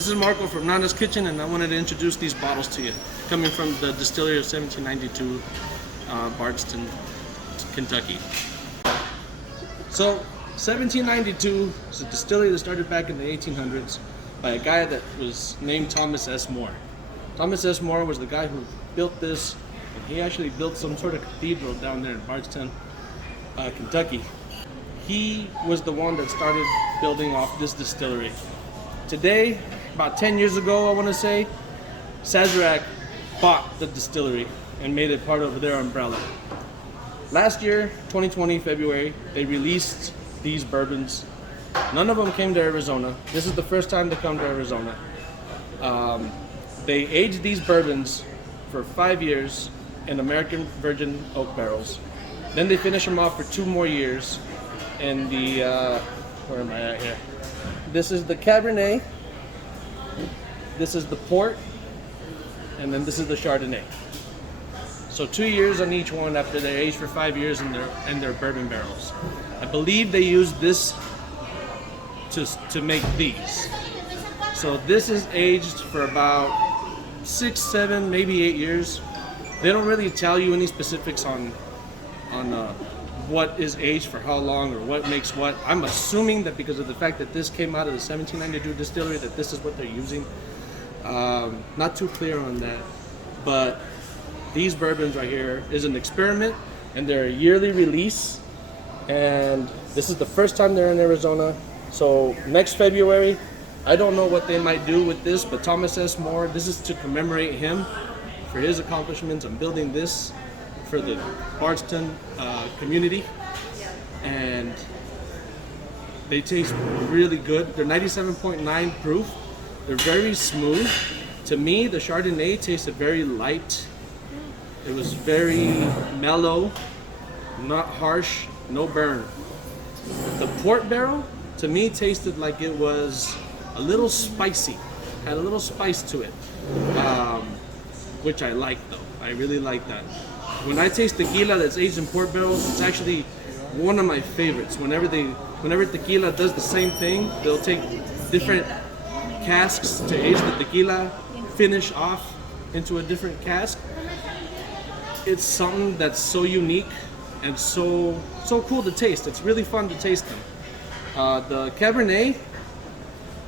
This is Marco from Nana's Kitchen, and I wanted to introduce these bottles to you, coming from the distillery of 1792, Bardstown, Kentucky. So, 1792 is a distillery that started back in the 1800s by a guy that was named Thomas S. More. Thomas S. More was the guy who built this, and he actually built some sort of cathedral down there in Bardstown, Kentucky. He was the one that started building off this distillery. Today, about 10 years ago, I want to say, Sazerac bought the distillery and made it part of their umbrella. Last year, 2020, February, they released these bourbons. None of them came to Arizona. This is the first time they come to Arizona. They aged these bourbons for 5 years in American Virgin Oak barrels. Then they finish them off for 2 more years in the, where am I at here? This is the Cabernet, this is the Port, and then this is the Chardonnay. So 2 years on each one after they're aged for 5 years in their bourbon barrels. I believe they use this to make these. So this is aged for about 6, 7, maybe 8 years. They don't really tell you any specifics on what is aged for how long or what makes what. I'm assuming that because of the fact that this came out of the 1792 distillery, that this is what they're using. Not too clear on that, but these bourbons right here is an experiment, and they're a yearly release, and this is the first time they're in Arizona. So next February, I don't know what they might do with this, but Thomas S. More, this is to commemorate him for his accomplishments on building this for the Bardstown community, and they taste really good. They're 97.9 proof. They're very smooth. To me, the Chardonnay tasted very light. It was very mellow, not harsh, no burn. The Port barrel, to me, tasted like it was a little spicy, had a little spice to it, which I like though. I really like that. When I taste tequila that's aged in Port barrels, it's actually one of my favorites. Whenever tequila does the same thing, they'll take different casks to age the tequila, finish off into a different cask. It's something that's so unique and so cool to taste. It's really fun to taste them. The Cabernet,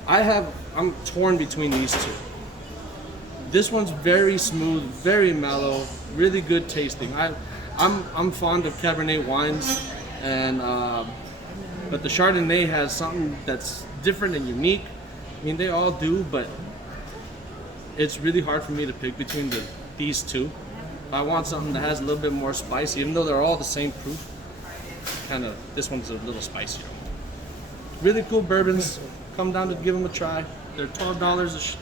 I'm torn between these two. This one's very smooth, very mellow, really good tasting. I'm fond of Cabernet wines, and but the Chardonnay has something that's different and unique. I mean, they all do, but it's really hard for me to pick between these two. If I want something that has a little bit more spice, even though they're all the same proof, this one's a little spicier. Really cool bourbons. Come down to give them a try. They're $12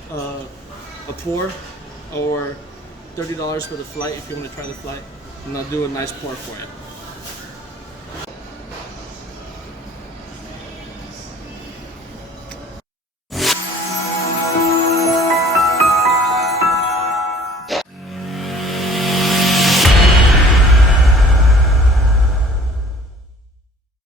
a pour, or $30 for the flight if you want to try the flight, and I'll do a nice pour for you.